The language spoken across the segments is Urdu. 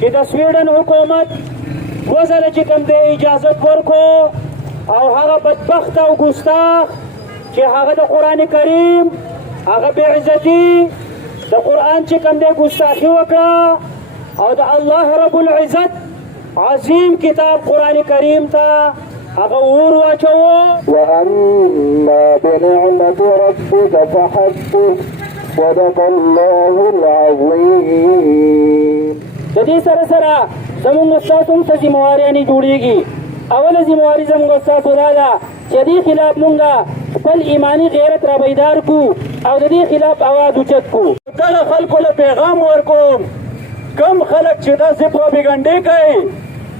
چې د سویډن حکومت وزله چې کوم دی اجازت ورکو او هغه بدبخت او ګستاخ چې هغه د قرآن کریم هغه بې عزتي د قرآن چې کوم دی ګستاخي وکړه او د الله رب العزت عظیم کتاب قرآن کریم ته هغه اور واچوه. وأما بنعمة ربك فحدث صدق الله العظيم. د دې سره سره زموږ ستاسو هم څه ذمهواریانې جوړېږي. اوله ذمهواري زموږ ستاسو دا ده چې دې خلاف مونږ خپل ایماني غیرت را بیدار کړو او د دې خلاف اواز اوچت کړو. دغه خلکو له پیغام ورکوم کم خلک چې داسې پروپاګانډې کوي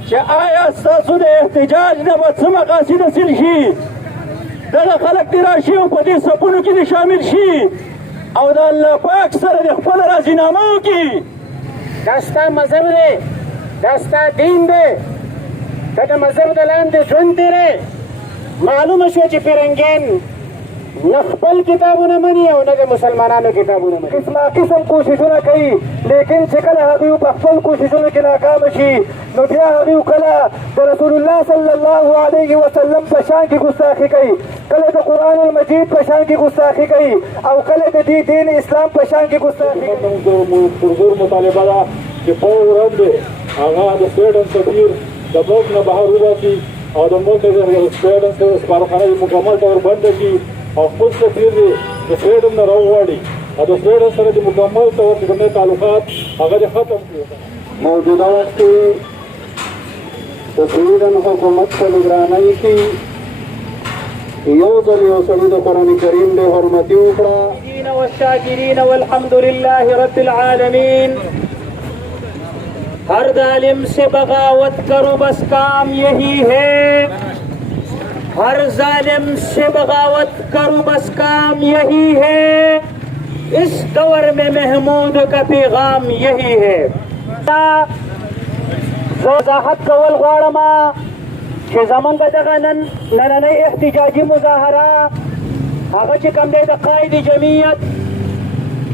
چې آیا ستاسو د احتجاج نه به څه مقاصد حاصل شي، دغه خلک دې راشي او په دې صفونو کې دې شامل شي او د الله پاک سره دې خپله راضینامه وکړي. دا ستا مذهب دی، دا ستا دین دی، ته د مذهب د لاندې ژوند تېرې. معلومه شوه چې فرنګیان نه خپل کتابونه مني او نه د مسلمانانو کتابونه مني. قسم کوششونه کوي لیکن چې کله هغوی په خپل کوششونو کې ناکامه شي نو بیا هغوی کله د رسول الله صلی الله علیه وسلم په شان کې ګستاخي کوي، کله د قرآن المجید په شان کې ګستاخي کوي او کله د دې دین اسلام په شان کې ګستاخي کوي. پرزور مطالبه ده چې فوراً دی هغه د سویډن سفیر د ملک نه بهر وباسي او د ملک د سویډن سفارتخانه مکمل ډول بنده کړي او خپل سفیر دی د سویډن نه راوغواړي او د سویډن سره د مکمل طور چې کوم تعلقات هغه دې ختم کړي. موجوده وخت کې د سویډن حکومت په نگرانۍ کې یو ځل یو سړي د قرآن کریم بې حرمتي وکړه. والشاکرین والحمد لله رب العالمین. ہر ظالم سے بغاوت کرو بس کام یہی ہے، ہر ظالم سے بغاوت کرو بس کام یہی ہے، اس دور میں محمود کا پیغام یہی ہے. وضاحت کول غواړم چې زمونږ دغه نننۍ احتجاجي مظاهره هغه چې کوم دی د قائد جمعیت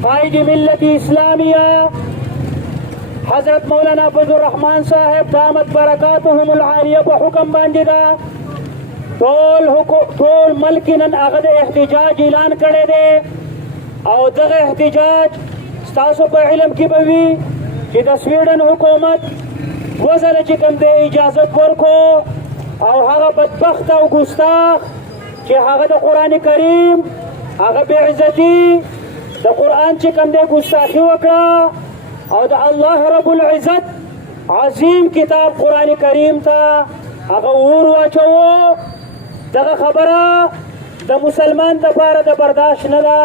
قائد ملت اسلامیه حضرت مولانا فضل الرحمن صاحب دامت برکاتهم العالیه په حکم باندې ده. ټول ملک نن هغه د احتجاج اعلان کړی دی او دغه احتجاج ستاسو په علم کې به وي چې د سویډن حکومت وزله چې کوم دی اجازت ورکو او هغه بدبخت او ګستاخ چې هغه د قرآن کریم هغه بې عزتي د قرآن چې کوم دی ګستاخي وکړه او د الله رب العزت عظیم کتاب قرآن کریم ته هغه اور واچوه. دغه خبره د مسلمان دپاره د برداشت نه ده.